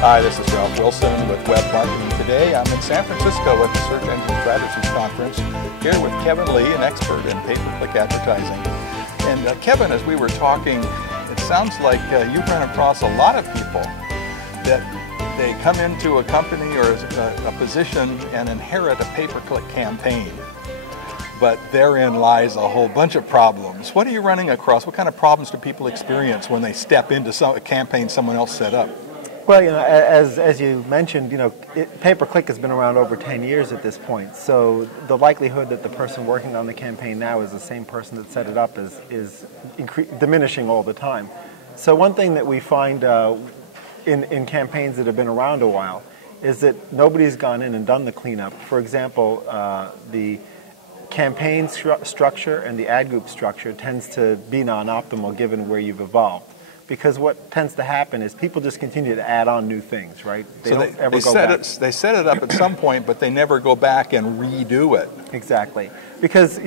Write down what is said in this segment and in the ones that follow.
Hi, this is Ralph Wilson with Web Marketing Today. I'm in San Francisco at the Search Engine Strategies Conference, here with Kevin Lee, an expert in pay-per-click advertising. And Kevin, as we were talking, it sounds like you've run across a lot of people that they come into a company or a position and inherit a pay-per-click campaign. But therein lies a whole bunch of problems. What are you running across? What kind of problems do people experience when they step into a campaign someone else set up? Well, as you mentioned, pay-per-click has been around over 10 years at this point. So the likelihood that the person working on the campaign now is the same person that set it up is diminishing all the time. So one thing that we find in campaigns that have been around a while is that nobody's gone in and done the cleanup. For example, the campaign structure and the ad group structure tends to be non-optimal given where you've evolved. Because what tends to happen is people just continue to add on new things, right? They set it up at some point, but they never go back and redo it. Exactly. Because,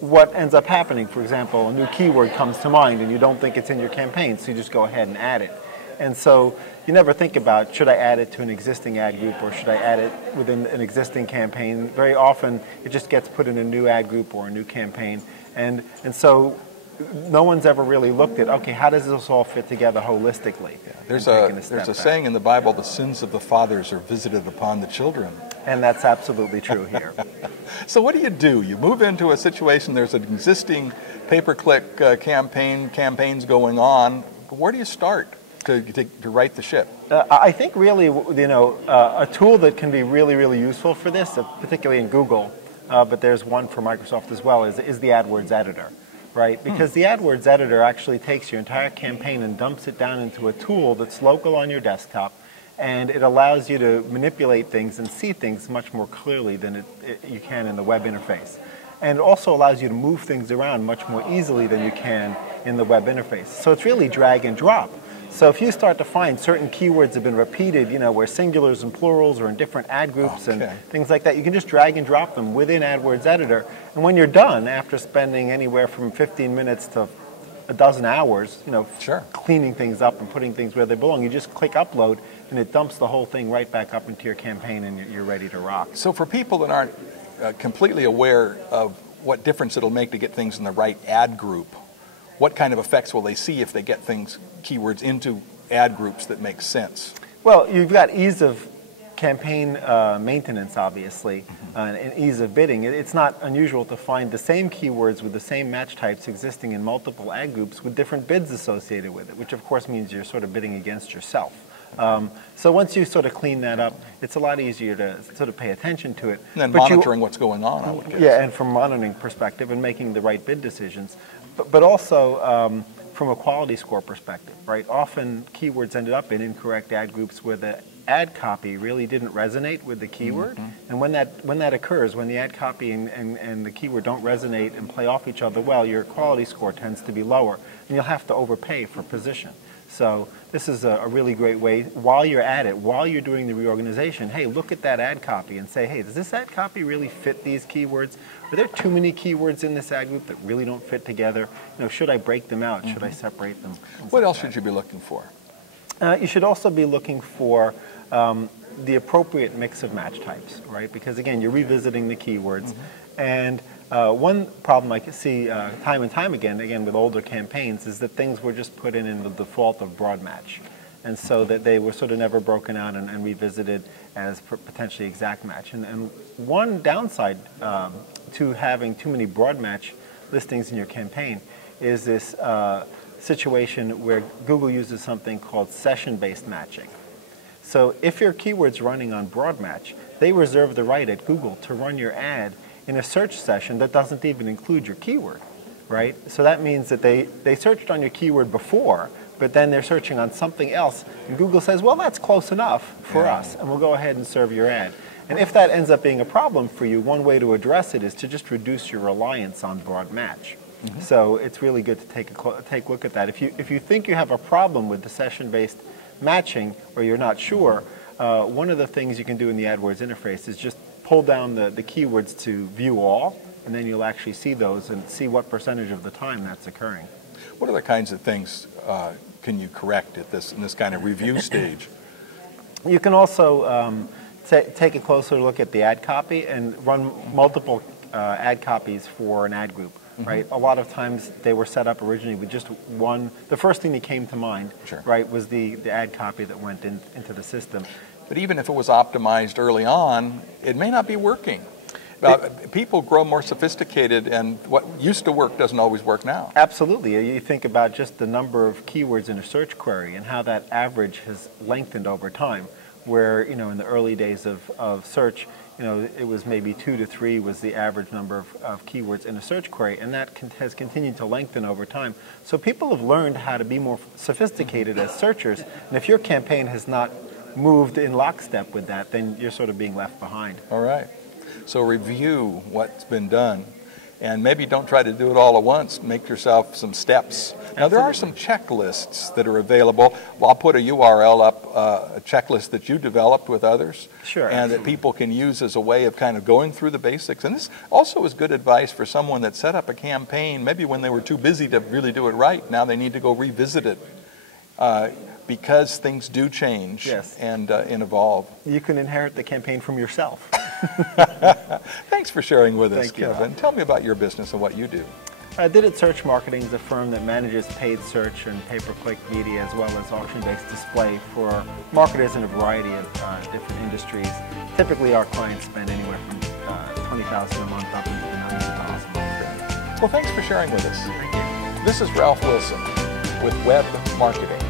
what ends up happening, for example, a new keyword comes to mind and you don't think it's in your campaign, so you just go ahead and add it. And so you never think about, should I add it to an existing ad group or should I add it within an existing campaign? Very often it just gets put in a new ad group or a new campaign. And so no one's ever really looked at, okay, how does this all fit together holistically? Yeah, there's a saying in the Bible, the sins of the fathers are visited upon the children. And that's absolutely true here. So what do? You move into a situation, there's an existing pay-per-click campaigns going on. Where do you start to right the ship? I think really, a tool that can be really, really useful for this, particularly in Google, but there's one for Microsoft as well, is the AdWords Editor. Right, because the AdWords Editor actually takes your entire campaign and dumps it down into a tool that's local on your desktop, and it allows you to manipulate things and see things much more clearly than you can in the web interface. And it also allows you to move things around much more easily than you can in the web interface. So it's really drag and drop. So if you start to find certain keywords have been repeated, where singulars and plurals are in different ad groups and things like that, you can just drag and drop them within AdWords Editor. And when you're done, after spending anywhere from 15 minutes to a dozen hours, cleaning things up and putting things where they belong, you just click upload and it dumps the whole thing right back up into your campaign and you're ready to rock. So for people that aren't completely aware of what difference it'll make to get things in the right ad group, what kind of effects will they see if they get keywords into ad groups that make sense? Well, you've got ease of campaign maintenance, obviously, and ease of bidding. It's not unusual to find the same keywords with the same match types existing in multiple ad groups with different bids associated with it, which of course means you're sort of bidding against yourself. So once you sort of clean that up, it's a lot easier to sort of pay attention to it. And then monitoring what's going on, I would guess. Yeah, and from a monitoring perspective and making the right bid decisions. But also from a quality score perspective, right? Often keywords ended up in incorrect ad groups where the ad copy really didn't resonate with the keyword. And when that occurs, when the ad copy and the keyword don't resonate and play off each other well, your quality score tends to be lower, and you'll have to overpay for position. So this is a really great way, while you're at it, while you're doing the reorganization, hey, look at that ad copy and say, hey, does this ad copy really fit these keywords? Are there too many keywords in this ad group that really don't fit together? Should I break them out? Should I separate them? What else should you be looking for? You should also be looking for the appropriate mix of match types, right? Because again, you're revisiting the keywords. And one problem I can see time and time again with older campaigns is that things were just put in the default of broad match. And so that they were sort of never broken out and revisited as potentially exact match. And one downside to having too many broad match listings in your campaign is this situation where Google uses something called session-based matching. So if your keyword's running on broad match, they reserve the right at Google to run your ad in a search session that doesn't even include your keyword, right? So that means that they searched on your keyword before, but then they're searching on something else, and Google says, well, that's close enough for us, and we'll go ahead and serve your ad. And if that ends up being a problem for you, one way to address it is to just reduce your reliance on broad match. So it's really good to take a look at that. If you think you have a problem with the session-based matching, or you're not sure, one of the things you can do in the AdWords interface is just pull down the keywords to view all, and then you'll actually see those and see what percentage of the time that's occurring. What other kinds of things can you correct at in this kind of review stage? You can also take a closer look at the ad copy and run multiple ad copies for an ad group. Right, a lot of times they were set up originally with just one. The first thing that came to mind, right, was the ad copy that went into the system. But even if it was optimized early on, it may not be working. People grow more sophisticated, and what used to work doesn't always work now. Absolutely. You think about just the number of keywords in a search query and how that average has lengthened over time. Where, you know, in the early days of search, you know, it was maybe 2 to 3 was the average number of keywords in a search query, and that has continued to lengthen over time. So people have learned how to be more sophisticated as searchers, and if your campaign has not moved in lockstep with that, then you're sort of being left behind. All right. So review what's been done, and maybe don't try to do it all at once. Make yourself some steps. Now, there are some checklists that are available. Well, I'll put a URL up, a checklist that you developed with others, and that people can use as a way of kind of going through the basics. And this also is good advice for someone that set up a campaign, maybe when they were too busy to really do it right. Now they need to go revisit it. Because things do change and evolve. You can inherit the campaign from yourself. Thanks for sharing with us, Thank you. Kevin. Tell me about your business and what you do. Did It Search Marketing is a firm that manages paid search and pay-per-click media as well as auction-based display for marketers in a variety of different industries. Typically, our clients spend anywhere from $20,000 a month up into the millions of dollars a month. Well, thanks for sharing with us. Thank you. This is Ralph Wilson with Web Marketing.